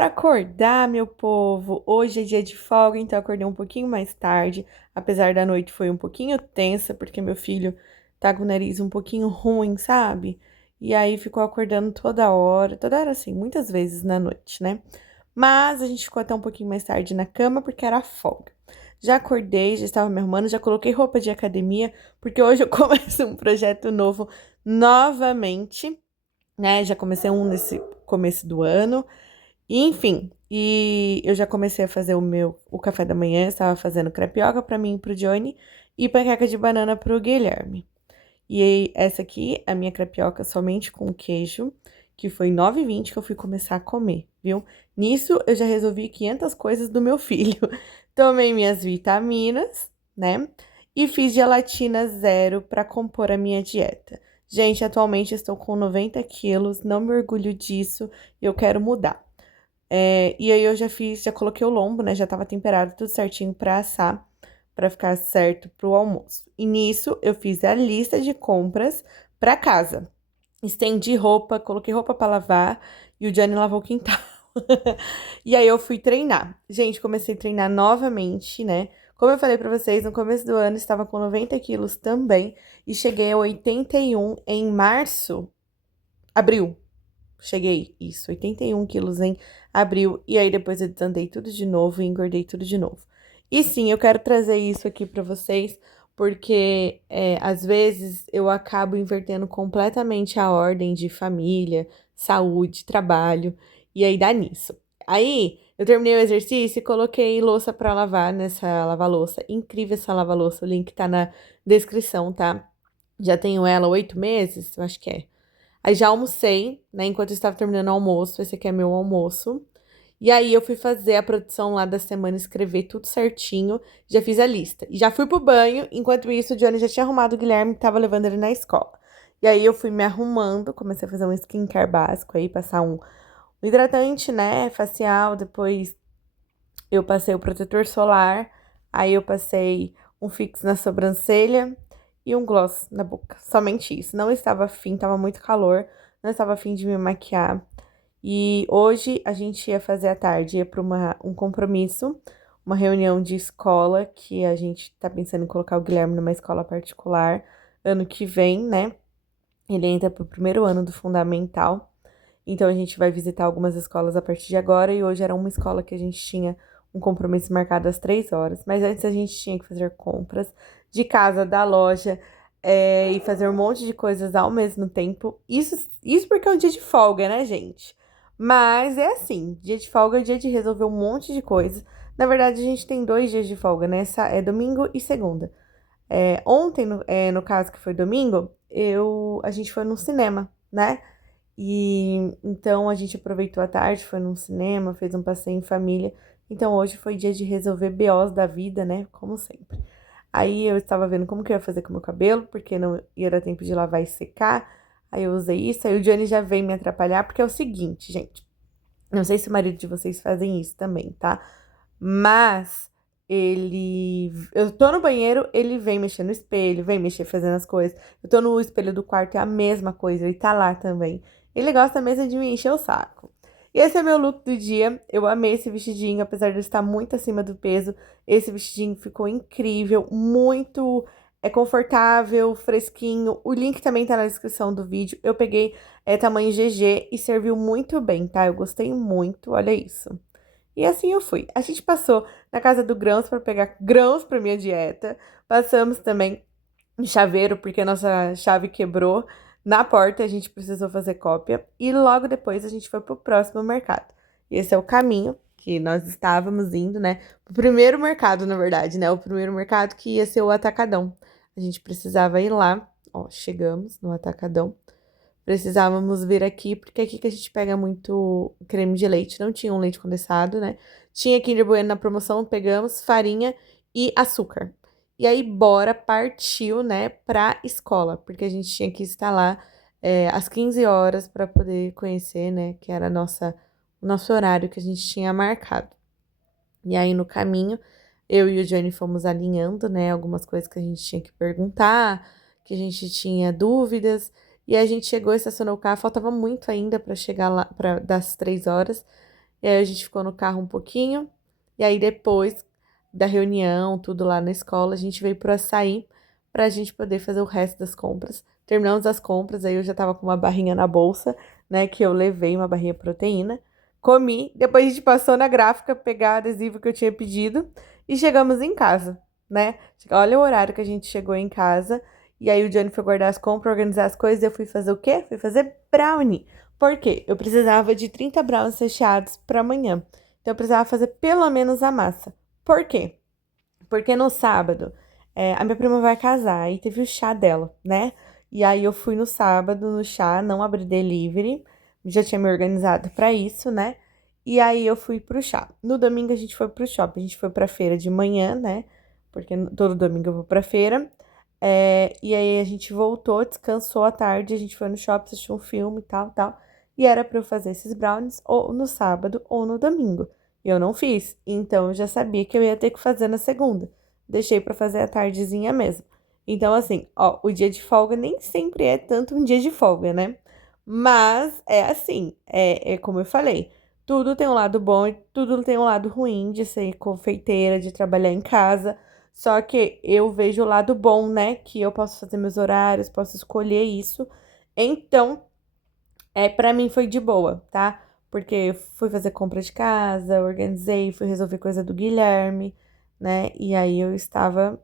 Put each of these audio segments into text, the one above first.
Para acordar, meu povo, hoje é dia de folga, então eu acordei um pouquinho mais tarde, apesar da noite foi um pouquinho tensa, porque meu filho tá com o nariz um pouquinho ruim, sabe? E aí ficou acordando toda hora assim, muitas vezes na noite, né? Mas a gente ficou até um pouquinho mais tarde na cama porque era folga. Já acordei, já estava me arrumando, já coloquei roupa de academia, porque hoje eu começo um projeto novo novamente, né? Já comecei um nesse começo do ano. Enfim, e eu já comecei a fazer o café da manhã, estava fazendo crepioca para mim e pro Johnny e panqueca de banana pro Guilherme. E aí, essa aqui, a minha crepioca somente com queijo, que foi 9h20 que eu fui começar a comer, viu? Nisso, eu já resolvi 500 coisas do meu filho. Tomei minhas vitaminas, né? E fiz gelatina zero para compor a minha dieta. Gente, atualmente estou com 90 quilos, não me orgulho disso, eu quero mudar. E aí eu já coloquei o lombo, né? Já tava temperado tudo certinho pra assar, pra ficar certo pro almoço. E nisso eu fiz a lista de compras pra casa. Estendi roupa, coloquei roupa pra lavar e o Johnny lavou o quintal. E aí eu fui treinar. Gente, comecei a treinar novamente, né? Como eu falei pra vocês, no começo do ano estava com 90 quilos também e cheguei a 81 em abril. Cheguei, isso, 81 quilos em abril. E aí depois eu desandei tudo de novo e engordei tudo de novo. E sim, eu quero trazer isso aqui pra vocês, porque às vezes eu acabo invertendo completamente a ordem de família, saúde, trabalho, e aí dá nisso. Aí eu terminei o exercício e coloquei louça pra lavar nessa lava-louça. Incrível essa lava-louça, o link tá na descrição, tá? Já tenho ela 8 meses, eu acho que é. Aí já almocei, né? Enquanto eu estava terminando o almoço, esse aqui é meu almoço. E aí eu fui fazer a produção lá da semana, escrever tudo certinho, já fiz a lista. E já fui pro banho, enquanto isso o Johnny já tinha arrumado o Guilherme, que tava levando ele na escola. E aí eu fui me arrumando, comecei a fazer um skincare básico aí, passar um hidratante, né, facial, depois eu passei o protetor solar, aí eu passei um fix na sobrancelha e um gloss na boca. Somente isso. Não estava afim, tava muito calor, não estava afim de me maquiar. E hoje a gente ia fazer à tarde, ia para um compromisso, uma reunião de escola, que a gente tá pensando em colocar o Guilherme numa escola particular ano que vem, né? Ele entra pro primeiro ano do fundamental. Então a gente vai visitar algumas escolas a partir de agora. E hoje era uma escola que a gente tinha um compromisso marcado às 3 horas. Mas antes a gente tinha que fazer compras de casa, da loja, e fazer um monte de coisas ao mesmo tempo. Isso porque é um dia de folga, né, gente? Mas é assim, dia de folga é dia de resolver um monte de coisas. Na verdade, a gente tem 2 dias de folga, né? É domingo e segunda. Ontem, no caso que foi domingo, a gente foi no cinema, né? E então a gente aproveitou a tarde, foi num cinema, fez um passeio em família. Então hoje foi dia de resolver BOs da vida, né? Como sempre. Aí eu estava vendo como que eu ia fazer com o meu cabelo, porque não ia dar tempo de lavar e secar. Aí eu usei isso, aí o Johnny já veio me atrapalhar, porque é o seguinte, gente. Não sei se o marido de vocês fazem isso também, tá? Mas eu tô no banheiro, ele vem mexer no espelho, vem mexer fazendo as coisas. Eu tô no espelho do quarto, é a mesma coisa, ele tá lá também. Ele gosta mesmo de me encher o saco. E esse é meu look do dia. Eu amei esse vestidinho, apesar de eu estar muito acima do peso. Esse vestidinho ficou incrível, muito confortável, fresquinho. O link também tá na descrição do vídeo. Eu peguei tamanho GG e serviu muito bem, tá? Eu gostei muito, olha isso. E assim eu fui. A gente passou na casa do Grãos para pegar grãos para minha dieta. Passamos também no chaveiro, porque a nossa chave quebrou na porta, a gente precisou fazer cópia. E logo depois a gente foi pro próximo mercado. E esse é o caminho que nós estávamos indo, né? O primeiro mercado, na verdade, né? O primeiro mercado que ia ser o Atacadão. A gente precisava ir lá. Ó, chegamos no Atacadão. Precisávamos vir aqui, porque aqui que a gente pega muito creme de leite. Não tinha um leite condensado, né? Tinha Kinder Bueno na promoção, pegamos farinha e açúcar. E aí, bora, partiu, né, pra escola, porque a gente tinha que estar lá às 15 horas para poder conhecer, né, que era o nosso horário que a gente tinha marcado. E aí, no caminho, eu e o Johnny fomos alinhando, né, algumas coisas que a gente tinha que perguntar, que a gente tinha dúvidas. E a gente chegou, estacionou o carro, faltava muito ainda para chegar lá das 3 horas. E aí a gente ficou no carro um pouquinho. E aí depois da reunião, tudo lá na escola, a gente veio pro açaí pra gente poder fazer o resto das compras. Terminamos as compras, aí eu já tava com uma barrinha na bolsa, né? Que eu levei uma barrinha proteína. Comi, depois a gente passou na gráfica pegar adesivo que eu tinha pedido e chegamos em casa, né? Olha o horário que a gente chegou em casa. E aí o Johnny foi guardar as compras, organizar as coisas, e eu fui fazer o quê? Fui fazer brownie. Por quê? Eu precisava de 30 brownies recheados para amanhã. Então eu precisava fazer pelo menos a massa. Por quê? Porque no sábado, a minha prima vai casar e teve o chá dela, né? E aí eu fui no sábado no chá, não abri delivery, já tinha me organizado pra isso, né? E aí eu fui pro chá. No domingo a gente foi pro shopping, a gente foi pra feira de manhã, né? Porque todo domingo eu vou pra feira. E aí a gente voltou, descansou à tarde, a gente foi no shopping, assistiu um filme e tal, tal. E era pra eu fazer esses brownies ou no sábado ou no domingo. E eu não fiz, então eu já sabia que eu ia ter que fazer na segunda. Deixei pra fazer à tardezinha mesmo. Então, assim, ó, o dia de folga nem sempre é tanto um dia de folga, né? Mas é assim, é como eu falei, tudo tem um lado bom e tudo tem um lado ruim de ser confeiteira, de trabalhar em casa. Só que eu vejo o lado bom, né? Que eu posso fazer meus horários, posso escolher isso. Então, para mim foi de boa, tá? Porque eu fui fazer compra de casa, organizei, fui resolver coisa do Guilherme, né? E aí eu estava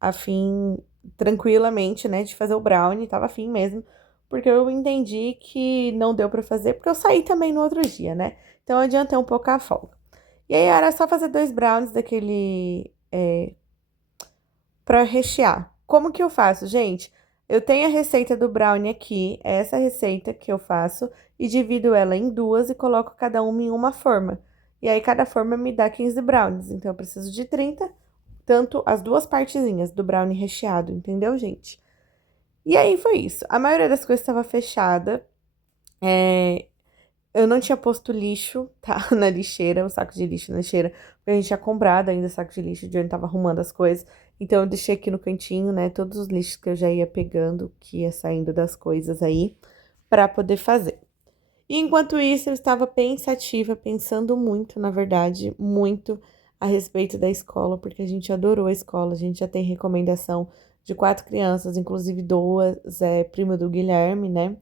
afim tranquilamente, né, de fazer o brownie, tava afim mesmo, porque eu entendi que não deu pra fazer, porque eu saí também no outro dia, né? Então eu adiantei um pouco a folga. E aí era só fazer 2 brownies daquele para rechear. Como que eu faço, gente? Eu tenho a receita do brownie aqui, é essa receita que eu faço, e divido ela em duas e coloco cada uma em uma forma. E aí, cada forma me dá 15 brownies. Então, eu preciso de 30, tanto as duas partezinhas do brownie recheado, entendeu, gente? E aí, foi isso. A maioria das coisas estava fechada. É, eu não tinha posto lixo, tá? Na lixeira, o saco de lixo na lixeira, porque a gente tinha comprado ainda saco de lixo, o Johnny tava arrumando as coisas. Então eu deixei aqui no cantinho, né, todos os lixos que eu já ia pegando, que ia saindo das coisas aí, pra poder fazer. E enquanto isso, eu estava pensativa, pensando muito, na verdade, muito a respeito da escola, porque a gente adorou a escola, a gente já tem recomendação de 4 crianças, inclusive 2 é prima do Guilherme, né?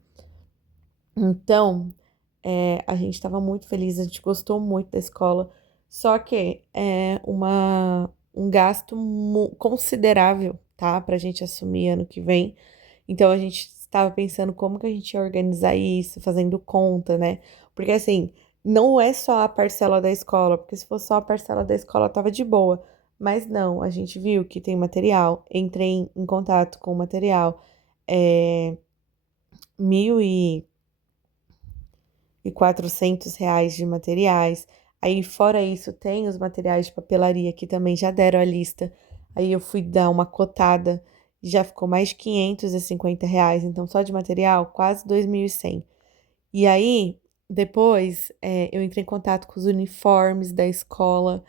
Então, a gente estava muito feliz, a gente gostou muito da escola, só que é um gasto considerável, tá? Pra gente assumir ano que vem. Então a gente estava pensando como que a gente ia organizar isso, fazendo conta, né? Porque assim, não é só a parcela da escola, porque se fosse só a parcela da escola tava de boa. Mas não, a gente viu que tem material, entrei em contato com o material, é, mil e R$ 400 de materiais. Aí, fora isso, tem os materiais de papelaria que também já deram a lista. Aí eu fui dar uma cotada e já ficou mais de R$ 550. Então, só de material, quase 2.100. E aí, depois, eu entrei em contato com os uniformes da escola.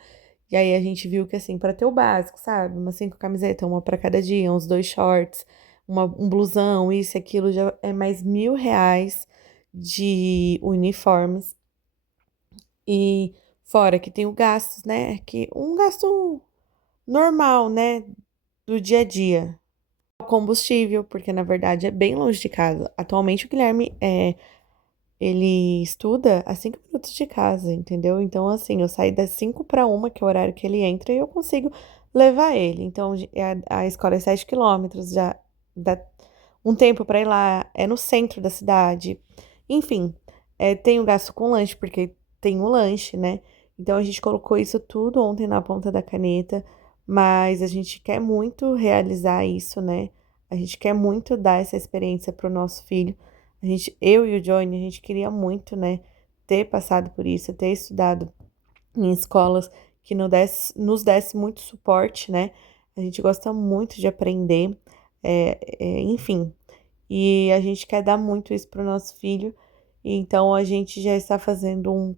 E aí a gente viu que, assim, para ter o básico, sabe? Umas 5 camisetas, uma para cada dia, uns 2 shorts, um blusão, isso e aquilo, já é mais R$ 1.000 de uniformes. E fora que tem o gastos, né? Que um gasto normal, né? Do dia a dia. O combustível, porque na verdade é bem longe de casa. Atualmente o Guilherme ele estuda a 5 minutos de casa, entendeu? Então, assim, eu saio das 5 para 1, que é o horário que ele entra, e eu consigo levar ele. Então, a escola é 7 km, já dá um tempo para ir lá, é no centro da cidade. Enfim, tem o gasto com lanche, porque tem o lanche, né? Então, a gente colocou isso tudo ontem na ponta da caneta, mas a gente quer muito realizar isso, né? A gente quer muito dar essa experiência para o nosso filho. Eu e o Johnny, a gente queria muito, né, ter passado por isso, ter estudado em escolas que nos desse muito suporte, né? A gente gosta muito de aprender, enfim. E a gente quer dar muito isso para o nosso filho. Então a gente já está fazendo um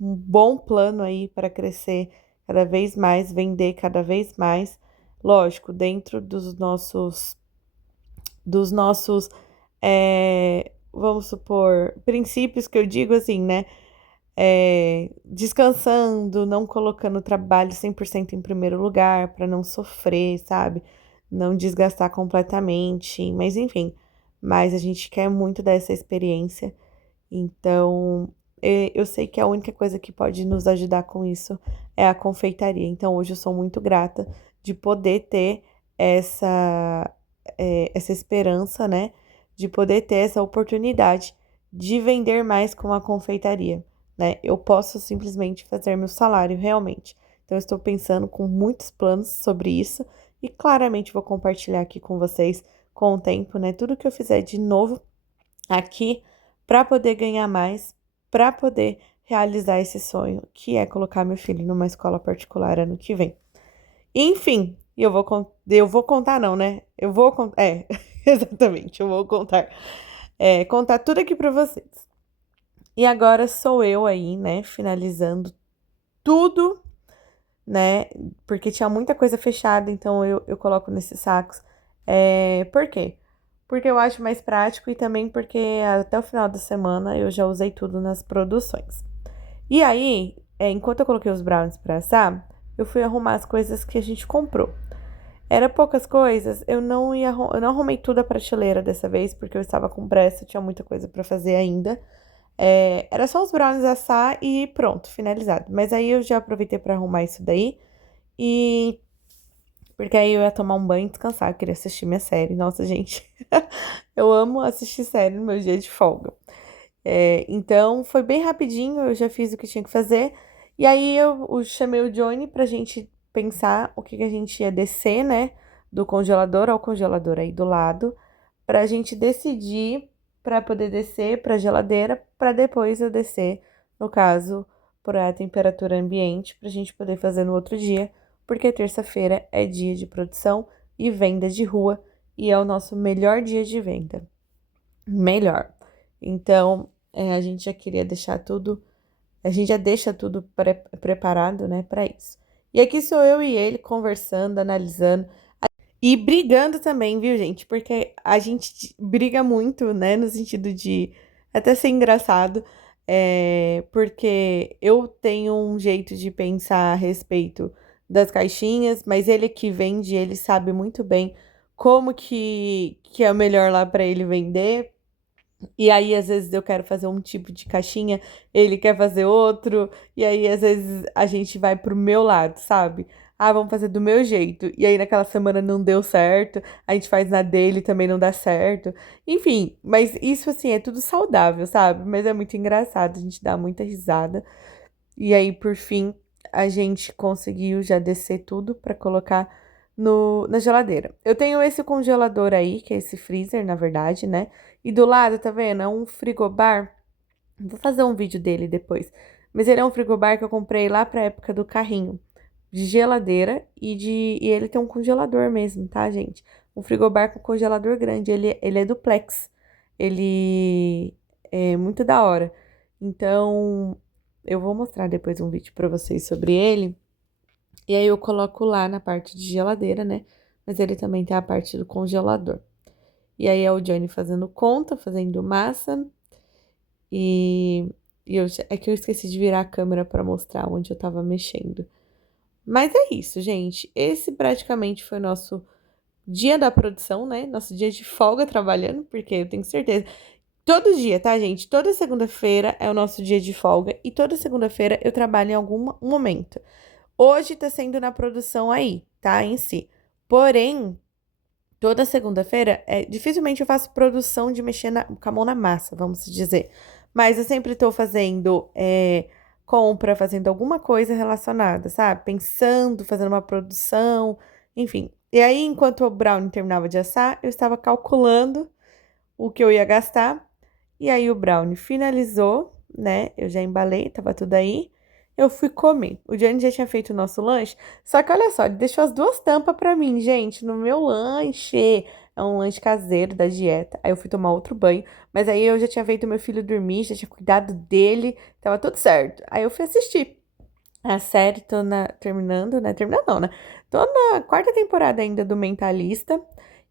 bom plano aí para crescer cada vez mais, vender cada vez mais. Lógico, dentro dos nossos, vamos supor, princípios que eu digo assim, né? descansando, não colocando o trabalho 100% em primeiro lugar para não sofrer, sabe? Não desgastar completamente, mas enfim. Mas a gente quer muito dessa experiência, então eu sei que a única coisa que pode nos ajudar com isso é a confeitaria. Então hoje eu sou muito grata de poder ter essa, essa esperança, né? De poder ter essa oportunidade de vender mais com a confeitaria, né? Eu posso simplesmente fazer meu salário realmente. Então, eu estou pensando com muitos planos sobre isso e claramente vou compartilhar aqui com vocês com o tempo, né? Tudo que eu fizer de novo aqui para poder ganhar mais, para poder realizar esse sonho, que é colocar meu filho numa escola particular ano que vem. Enfim, eu vou contar não, né? Eu vou contar, exatamente, eu vou contar, contar tudo aqui para vocês. E agora sou eu aí, né, finalizando tudo, né? Porque tinha muita coisa fechada, então eu coloco nesses sacos. Por quê? Porque eu acho mais prático e também porque até o final da semana eu já usei tudo nas produções. E aí, enquanto eu coloquei os brownies pra assar, eu fui arrumar as coisas que a gente comprou. Era poucas coisas, eu não arrumei tudo a prateleira dessa vez, porque eu estava com pressa, tinha muita coisa pra fazer ainda. Era só os brownies assar e pronto, finalizado. Mas aí eu já aproveitei pra arrumar isso daí. E porque aí eu ia tomar um banho e descansar, eu queria assistir minha série. Nossa, gente, eu amo assistir série no meu dia de folga. Então foi bem rapidinho, eu já fiz o que tinha que fazer. E aí eu chamei o Johnny pra gente pensar o que a gente ia descer, né? Do congelador ao congelador aí do lado, pra gente decidir pra poder descer pra geladeira, pra depois eu descer, no caso, pra temperatura ambiente, pra gente poder fazer no outro dia, porque terça-feira é dia de produção e venda de rua e é o nosso melhor dia de venda. Melhor. Então, a gente já queria deixar tudo, a gente já deixa tudo preparado, né, para isso. E aqui sou eu e ele conversando, analisando e brigando também, viu, gente? Porque a gente briga muito, né, no sentido de até ser engraçado, porque eu tenho um jeito de pensar a respeito das caixinhas, mas ele que vende, ele sabe muito bem como que é o melhor lá para ele vender. E aí, às vezes, eu quero fazer um tipo de caixinha, ele quer fazer outro, e aí, às vezes, a gente vai pro meu lado, sabe? Ah, vamos fazer do meu jeito. E aí, naquela semana não deu certo, a gente faz na dele também não dá certo. Enfim, mas isso, assim, é tudo saudável, sabe? Mas é muito engraçado, a gente dá muita risada. E aí, por fim, a gente conseguiu já descer tudo pra colocar no, na geladeira. Eu tenho esse congelador aí, que é esse freezer, na verdade, né? E do lado, tá vendo? É um frigobar. Vou fazer um vídeo dele depois. Mas ele é um frigobar que eu comprei lá pra época do carrinho. De geladeira e ele tem um congelador mesmo, tá, gente? Um frigobar com congelador grande. Ele é duplex. Ele é muito da hora. Então, eu vou mostrar depois um vídeo pra vocês sobre ele. E aí eu coloco lá na parte de geladeira, né? Mas ele também tem a parte do congelador. E aí é o Johnny fazendo conta, fazendo massa. E, é que eu esqueci de virar a câmera pra mostrar onde eu tava mexendo. Mas é isso, gente. Esse praticamente foi o nosso dia da produção, né? Nosso dia de folga trabalhando, porque eu tenho certeza. Todo dia, tá, gente? Toda segunda-feira é o nosso dia de folga e toda segunda-feira eu trabalho em algum momento. Hoje tá sendo na produção aí, tá? Em si. Porém, toda segunda-feira, dificilmente eu faço produção de mexer com a mão na massa, vamos dizer. Mas eu sempre tô fazendo compra, fazendo alguma coisa relacionada, sabe? Pensando, fazendo uma produção, enfim. E aí, enquanto o brownie terminava de assar, eu estava calculando o que eu ia gastar. E aí o brownie finalizou, né? Eu já embalei, tava tudo aí. Eu fui comer. O Johnny já tinha feito o nosso lanche. Só que olha só, ele deixou as duas tampas pra mim, gente, no meu lanche. É um lanche caseiro da dieta. Aí eu fui tomar outro banho. Mas aí eu já tinha feito meu filho dormir, já tinha cuidado dele. Tava tudo certo. Aí eu fui assistir a série, terminando, né? Terminando não, né? Tô na quarta temporada ainda do Mentalista.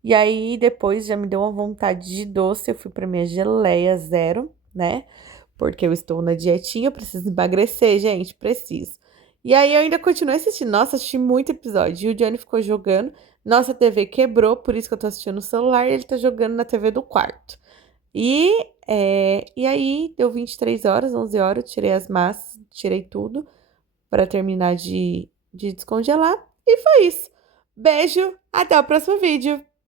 E aí depois já me deu uma vontade de doce. Eu fui pra minha geleia zero, né? porque eu estou na dietinha, eu preciso emagrecer, gente, preciso. E aí eu ainda continuei assistindo. Nossa, assisti muito episódio. E o Johnny ficou jogando. Nossa TV quebrou, por isso que eu tô assistindo no celular e ele tá jogando na TV do quarto. E aí deu 23 horas, 11 horas, eu tirei as massas, tirei tudo para terminar de descongelar. E foi isso. Beijo, até o próximo vídeo.